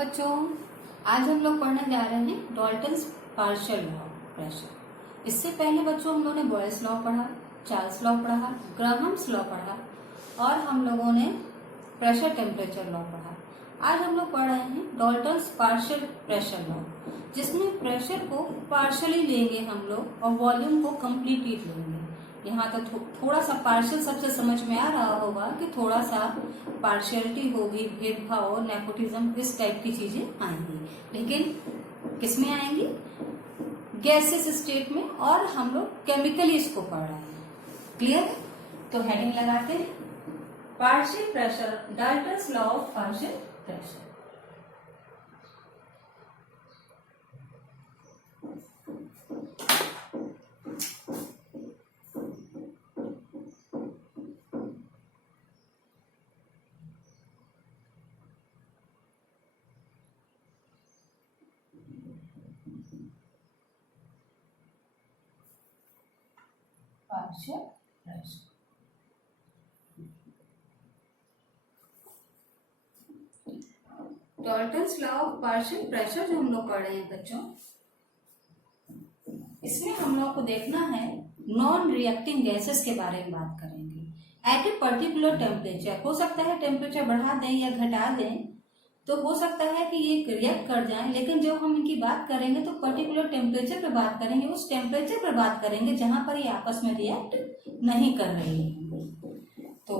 बच्चों, आज हम लोग पढ़ने जा रहे हैं Dalton's partial law of pressure. इससे पहले बच्चों हम लोगों ने बॉयल्स लॉ पढ़ा, चार्ल्स लॉ पढ़ा, ग्राहम्स लॉ पढ़ा और हम लोगों ने प्रेशर टेम्परेचर लॉ पढ़ा। आज हम लोग पढ़ रहे हैं डॉल्टन्स पार्शियल प्रेशर लॉ, जिसमें प्रेशर को पार्शियली लेंगे हम लोग और वॉल्यूम को कम्प्लीटली लेंगे। यहाँ तो थोड़ा सा पार्शियल सबसे समझ में आ रहा होगा कि थोड़ा सा पार्शियलिटी होगी, भेदभाव, नेपोटिज्म, इस टाइप की चीजें आएंगी, लेकिन किसमें आएंगी? गैसेस स्टेट में, और हम लोग केमिकली इसको पढ़ रहे हैं। क्लियर है? तो हेडिंग लगाते हैं partial pressure, Dalton's law of partial pressure. Partial pressure, Dalton's law of partial pressure जो हम लोग पढ़ रहे हैं बच्चों, इसमें हम लोग को देखना है नॉन रिएक्टिंग गैसेस के बारे में बात करेंगे। एट ए पर्टिकुलर टेम्परेचर, हो सकता है टेम्परेचर बढ़ा दें या घटा दें, तो हो सकता है कि ये रिएक्ट कर जाएं, लेकिन जब हम इनकी बात करेंगे तो पर्टिकुलर टेम्परेचर पे बात करेंगे, उस टेम्परेचर पे बात करेंगे जहां पर ये आपस में रिएक्ट नहीं कर रही है। तो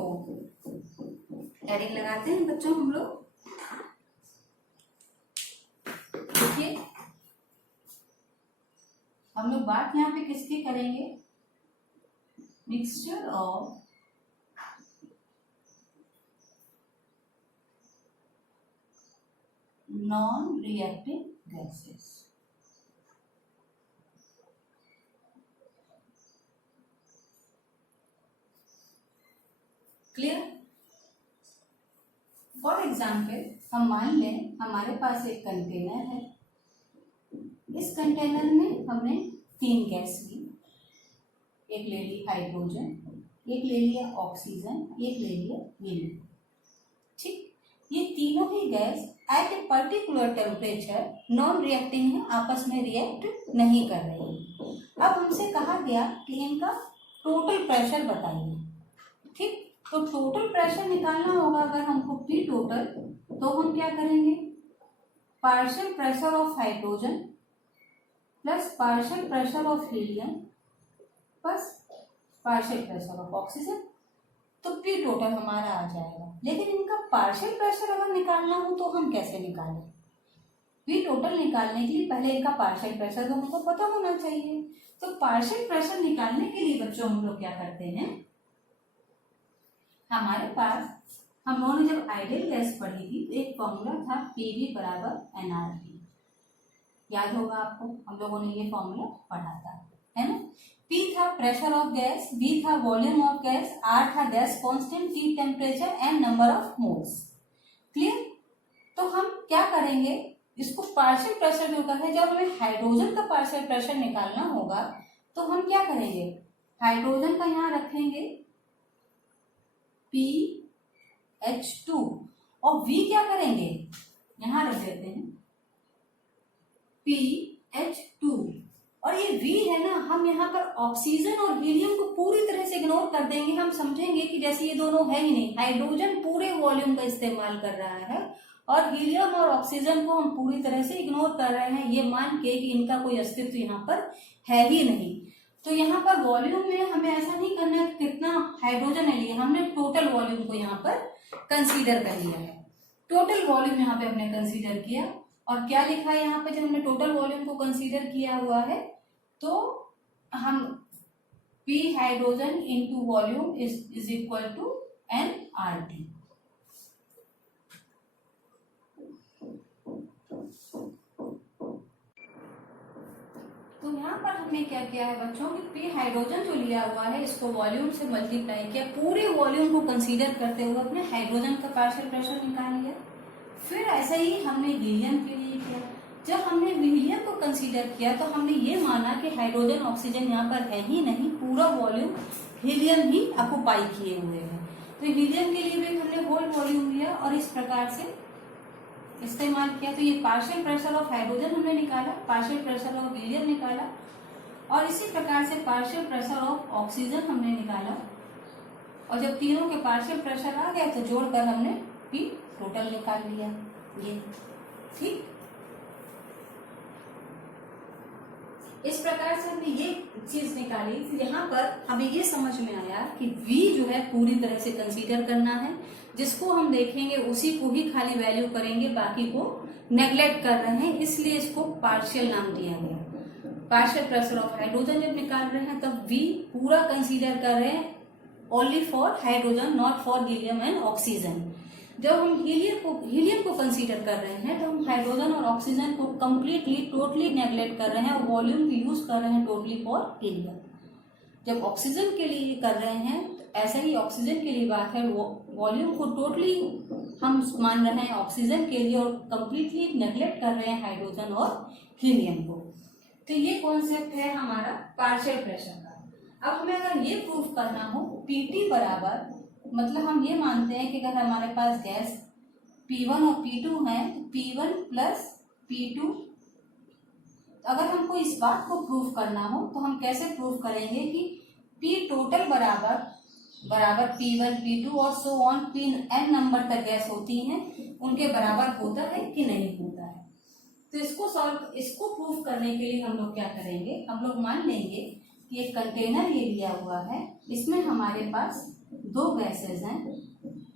हेडिंग लगाते हैं बच्चों हम लोग। देखिए, हम लोग बात यहाँ पे किसकी करेंगे? Mixture of non reactive gases. Clear? For example, हम मान लें हमारे पास एक कंटेनर है। इस कंटेनर में हमने 3 गैस ली, एक ले ली हाइड्रोजन, एक ले लिया ऑक्सीजन, एक ले लिया हीलियम। ठीक, ये तीनों ही gas at a particular temperature non reacting है, आपस में रिएक्ट नहीं कर रही। अब हमसे कहा गया कि इनका टोटल प्रेशर बताइए। ठीक, तो टोटल प्रेशर निकालना होगा अगर हमको पी टोटल, तो हम क्या करेंगे? Partial pressure of hydrogen plus partial pressure of helium plus partial pressure of oxygen, तो पी टोटल हमारा आ जाएगा। लेकिन इनका पार्शियल प्रेशर अगर निकालना हो तो हम कैसे निकालें? पी टोटल निकालने के लिए पहले इनका पार्शियल प्रेशर तो हमको पता होना चाहिए। तो पार्शियल प्रेशर निकालने के लिए बच्चों हम लोग क्या करते हैं, हमारे पास, हम लोगों ने जब आइडियल गैस पढ़ी थी तो एक फॉर्मूला था PV बराबर nRT, याद होगा आपको, हम लोगों ने ये फॉर्मूला पढ़ा था, है ना? P था प्रेशर ऑफ गैस, B था वॉल्यूम ऑफ गैस, R था gas constant, T temperature, N number of moles. Clear? तो हम क्या करेंगे, इसको पार्शियल प्रेशर जो है, जब हमें हाइड्रोजन का पार्शियल प्रेशर निकालना होगा तो हम क्या करेंगे? हाइड्रोजन का यहाँ रखेंगे PH2 और V क्या करेंगे? यहाँ रख देते हैं PH2, और ये V है ना, हम यहाँ पर ऑक्सीजन और हीलियम को पूरी तरह से इग्नोर कर देंगे। हम समझेंगे कि जैसे ये दोनों है ही नहीं, हाइड्रोजन पूरे वॉल्यूम का इस्तेमाल कर रहा है और हीलियम और ऑक्सीजन को हम पूरी तरह से इग्नोर कर रहे हैं, ये मान के कि इनका कोई अस्तित्व यहाँ पर है ही नहीं। तो यहाँ पर वॉल्यूम में हमें ऐसा नहीं करना है कि कितना हाइड्रोजन है लिए, हमने टोटल वॉल्यूम को यहाँ पर कंसीडर कर लिया है। टोटल वॉल्यूम यहाँ पे हमने कंसीडर किया, और क्या लिखा है यहाँ पे? जब हमने टोटल वॉल्यूम को कंसीडर किया हुआ है तो हम P hydrogen into volume is equal to nRT। तो यहाँ पर हमने क्या किया है बच्चों कि P हाइड्रोजन जो लिया हुआ है इसको वॉल्यूम से मल्टीप्लाई किया, पूरे वॉल्यूम को कंसीडर करते हुए अपने हाइड्रोजन का पार्शियल प्रेशर निकाल लिया। फिर ऐसा ही हमने हीलियम के लिए किया। जब हमने हीलियम को कंसीडर किया तो हमने ये माना कि हाइड्रोजन ऑक्सीजन यहाँ पर है ही नहीं, पूरा वॉल्यूम हीलियम ही ऑक्युपाई किए हुए हैं। तो हीलियम के लिए भी हमने होल वॉल्यूम लिया और इस प्रकार से इस्तेमाल किया। तो ये पार्शियल प्रेशर ऑफ हाइड्रोजन हमने निकाला, पार्शियल प्रेशर ऑफ हीलियम निकाला, और इसी प्रकार से पार्शियल प्रेशर ऑफ ऑक्सीजन हमने निकाला। और जब तीनों के पार्शियल प्रेशर आ गए तो जोड़कर हमने पी टोटल निकाल लिया। ये ठीक, इस प्रकार से हमने ये चीज निकाली। फिर यहाँ पर हमें ये समझ में आया कि V जो है पूरी तरह से कंसीडर करना है, जिसको हम देखेंगे उसी को ही खाली वैल्यू करेंगे, बाकी को नेग्लेक्ट कर रहे हैं, इसलिए इसको पार्शियल नाम दिया गया। पार्शियल प्रेशर ऑफ हाइड्रोजन जब निकाल रहे हैं तब V पूरा कंसीडर कर रहे हैं, only for hydrogen, not for helium and oxygen. जब हम हीलियम को कंसीडर कर रहे हैं तो हम हाइड्रोजन और ऑक्सीजन को कंप्लीटली टोटली नेग्लेक्ट कर रहे हैं और वॉल्यूम की यूज कर रहे हैं टोटली फॉर हीलियम। जब ऑक्सीजन के लिए कर रहे हैं तो ऐसा ही ऑक्सीजन के लिए बात है, वॉल्यूम को टोटली हम मान रहे हैं ऑक्सीजन के लिए और कंप्लीटली नेग्लेक्ट कर रहे हैं हाइड्रोजन और हीलियम को। तो ये कॉन्सेप्ट है हमारा पार्शियल प्रेशर का। अब हमें अगर ये प्रूफ करना हो पीटी बराबर, मतलब हम ये मानते हैं कि अगर हमारे पास गैस P1 और P2 है तो P1 प्लस P2, अगर हमको इस बात को प्रूफ करना हो तो हम कैसे प्रूफ करेंगे कि P टोटल बराबर P1 P2 और सो ऑन Pn नंबर तक गैस होती हैं, उनके बराबर होता है कि नहीं होता है। तो इसको प्रूफ करने के लिए हम लोग क्या करेंगे, हम लोग मान लेंगे कि एक कंटेनर ये लिया हुआ है, इसमें हमारे पास दो गैसेस हैं,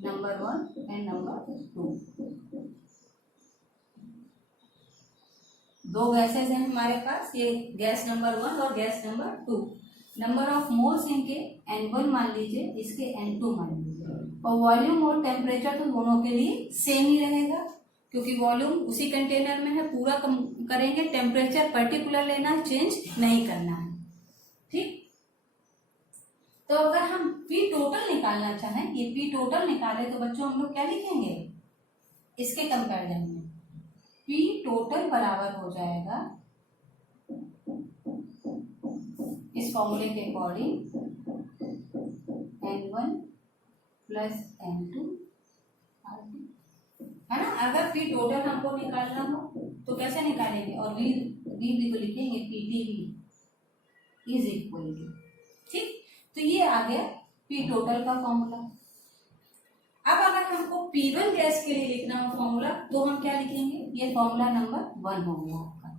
नंबर 1 एंड नंबर 2। दो गैसेस हैं हमारे पास, ये गैस नंबर 1 और gas number 2। Number of moles इनके N1 मान लीजिए, इसके N2 मान लीजिए, और वॉल्यूम और टेम्परेचर तो दोनों के लिए सेम ही रहेगा, क्योंकि वॉल्यूम उसी कंटेनर में है, पूरा कम करेंगे, टेम्परेचर पर्टिकुलर लेना, चेंज नहीं करना है। ठीक, तो अगर हम P टोटल निकालना चाहें, ये P टोटल निकाले तो बच्चों हम लोग क्या लिखेंगे इसके कंपैरिजन में, P टोटल बराबर हो जाएगा इस फॉर्मूले के अकॉर्डिंग N1 प्लस N2 है ना। अगर P टोटल हमको निकालना हो तो कैसे निकालेंगे, और V भी तो लिखेंगे, PTV इज इक्वल टू, ठीक। तो ये आ गया P टोटल का फॉर्मूला। अब अगर हमको P1 गैस के लिए लिखना हो फॉर्मूला तो हम क्या लिखेंगे, ये फॉर्मूला नंबर 1 हो गया आपका।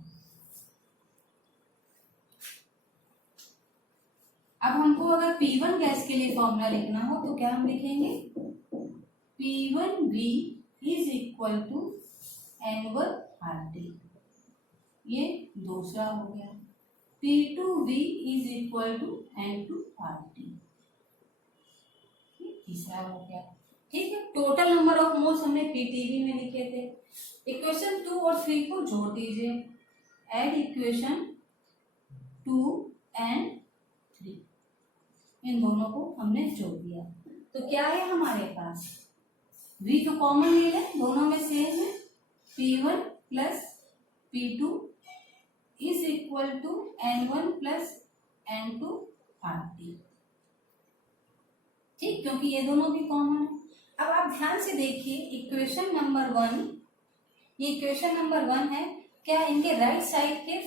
अब हमको अगर P1 गैस के लिए फॉर्मूला लिखना हो तो क्या हम लिखेंगे, P1V is equal to N1RT, ये दूसरा हो गया। P2V is equal to N2RT, तीसरा हो गया। ठीक है, टोटल नंबर ऑफ मोल्स हमने PTV में लिखे थे। इक्वेशन 2 और 3 को जोड़ दीजिए, एड इक्वेशन 2 एंड 3, इन दोनों को हमने जोड़ दिया तो क्या है हमारे पास, V तो कॉमन ले लें, दोनों में सेम है, P1 plus P2 is equal to N1 plus N2RT, ठीक, क्योंकि ये दोनों भी कॉमन है। अब आप ध्यान से देखिए इक्वेशन नंबर 1, ये इक्वेशन नंबर 1 है, क्या इनके राइट साइड के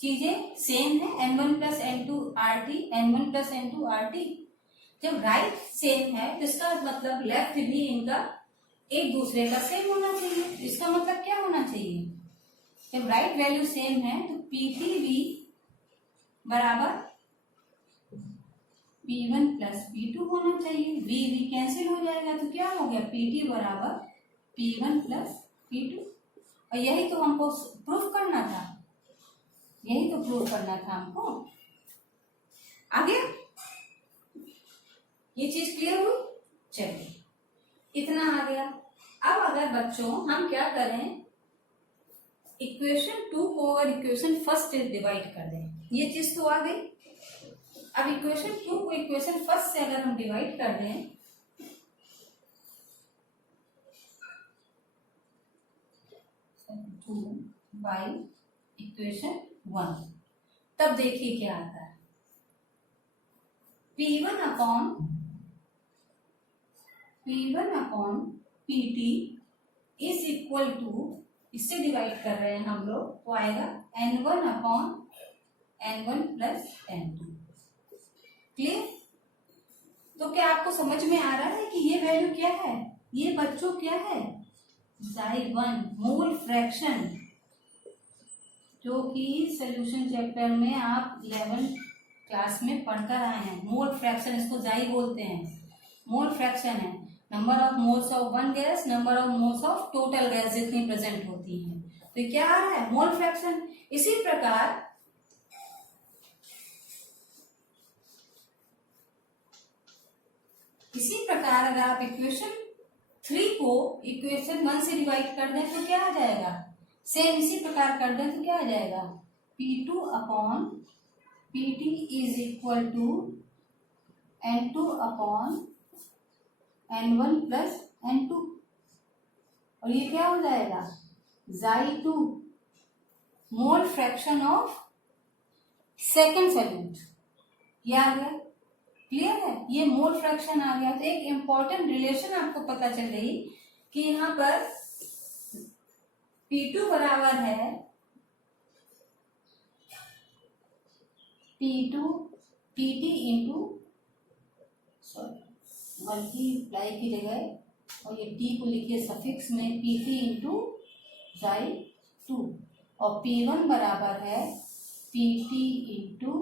चीजें सेम है, N1 plus N2RT, N1 plus N2RT। जब राइट सेम है तो इसका मतलब लेफ्ट भी इनका एक दूसरे का सेम होना चाहिए। इसका मतलब क्या होना चाहिए, जब राइट वैल्यू सेम है तो PTV बराबर P1 प्लस P2 होना चाहिए, V कैंसिल हो जाएगा तो क्या हो गया, PT बराबर P1 प्लस P2। और यही तो हमको प्रूफ करना था, यही तो प्रूफ करना था हमको। आ गया, ये चीज क्लियर हुई, चलिए इतना आ गया। अब अगर बच्चों हम क्या करें, इक्वेशन 2 को अगर इक्वेशन फर्स्ट से डिवाइड कर दें, ये चीज तो आ गई। अब इक्वेशन 2 को इक्वेशन फर्स्ट से अगर हम डिवाइड कर दें, बाई इक्वेशन 1, तब देखिए क्या आता है, P1 upon PT is equal to, इससे डिवाइड कर रहे हैं हम लोग, तो आएगा N1 upon N1 plus N2। Clear? तो क्या आपको समझ में आ रहा है कि ये वैल्यू क्या है? ये बच्चों क्या है? Xi1 मोल फ्रैक्शन, जो कि सोल्यूशन चैप्टर में आप 11th क्लास में पढ़कर आए हैं। मोल फ्रैक्शन, इसको जाई बोलते हैं। मोल फ्रैक्शन है number of moles of one gas, number of moles of total gas जितनी प्रेजेंट होती हैं। तो क्या आ रहा है? Mole fraction. इसी प्रकार अगर आप इक्वेशन 3 को इक्वेशन 1 से डिवाइड कर दें तो क्या आ जाएगा? सेम इसी प्रकार कर दें तो क्या आ जाएगा? P2 upon PT is equal to N2 upon N1 plus N2, और ये क्या हो जाएगा? Xi2 mole fraction of second solute. ये आ गया। क्लियर है? ये मोल फ्रैक्शन आ गया। तो एक इंपॉर्टेंट रिलेशन आपको पता चल गई कि यहाँ पर P2 बराबर है P2 PT into, sorry multiply की जगह और ये T को लिखिए सफिक्स में, PT इंटू Xi2, और P1 बराबर है PT इंटू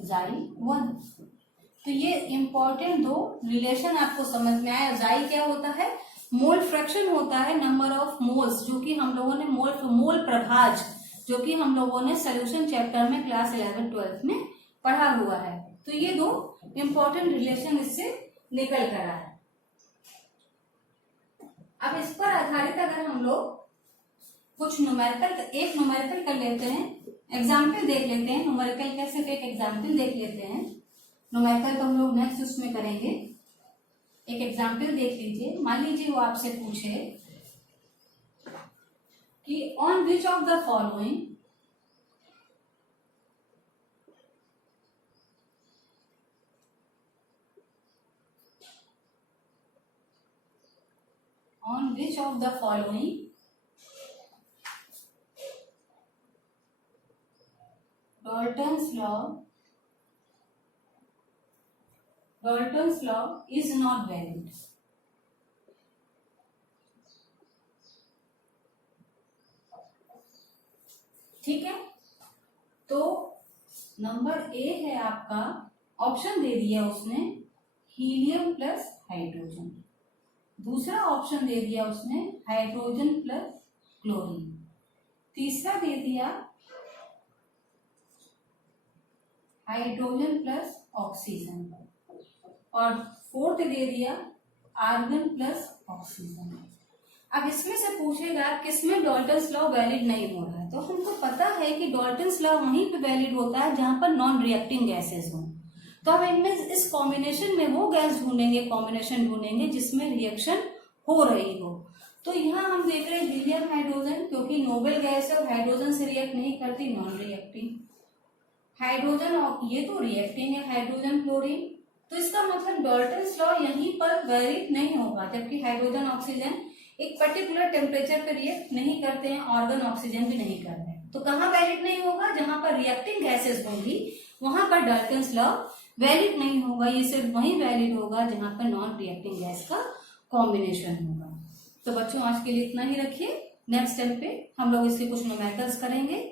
Xi1। तो ये इंपॉर्टेंट दो रिलेशन आपको समझ में आया। Xi क्या होता है? मोल फ्रैक्शन होता है नंबर ऑफ मोल्स, जो कि हम लोगों ने मोल प्रभाज, जो कि हम लोगों ने सोल्यूशन चैप्टर में क्लास 11-12 में पढ़ा हुआ है। तो ये दो इंपॉर्टेंट रिलेशन इससे निकल कर आया। अब इस पर आधारित अगर हम लोग कुछ एक न्यूमेरिकल कर लेते हैं, एग्जाम्पल देख लेते हैं। न्यूमेरिकल कैसे, एक एग्जाम्पल देख लेते हैं। न्यूमेरिकल तो हम लोग नेक्स्ट उसमें करेंगे। एक एग्जाम्पल देख लीजिए। मान लीजिए वो आपसे पूछे कि on which of the following Dalton's law is not valid। ठीक है, तो नंबर ए है आपका, ऑप्शन दे दिया उसने हीलियम प्लस हाइड्रोजन। दूसरा ऑप्शन दे दिया उसने हाइड्रोजन प्लस क्लोरीन। तीसरा दे दिया हाइड्रोजन प्लस ऑक्सीजन, और फोर्थ दे दिया आर्गन प्लस ऑक्सीजन। अब इसमें से पूछेगा किसमें डाल्टन्स लॉ वैलिड नहीं हो रहा है, तो हमको पता है कि डाल्टन्स लॉ वहीं पे वैलिड होता है जहां पर नॉन रिएक्टिंग गैसेस हो। तो अब इनमें इस कॉम्बिनेशन में वो गैस ढूंढेंगे, कॉम्बिनेशन ढूंढेंगे जिसमें रिएक्शन हो रही हो। तो यहाँ हम देख रहे हैं हीलियम हाइड्रोजन, क्योंकि नोबल गैस है और हाइड्रोजन से रिएक्ट नहीं करती, नॉन रिएक्टिंग। हाइड्रोजन ये तो रिएक्टिंग है, हाइड्रोजन क्लोरीन। तो इसका मतलब डाल्टन्स लॉ यहीं पर वैलिड नहीं होगा, जबकि हाइड्रोजन ऑक्सीजन एक पर्टिकुलर टेम्परेचर पर रिएक्ट नहीं करते हैं, ऑर्गन ऑक्सीजन भी नहीं करते हैं। तो कहाँ वैलिड नहीं होगा? जहां पर रिएक्टिंग गैसेस होंगी वहां पर डाल्टन्स लॉ वैलिड नहीं होगा। ये सिर्फ वहीं वैलिड होगा जहां पर नॉन रिएक्टिंग गैस का कॉम्बिनेशन होगा। तो बच्चों आज के लिए इतना ही रखिए। नेक्स्ट टाइम पे हम लोग इसके कुछ न्यूमेरिकल्स करेंगे।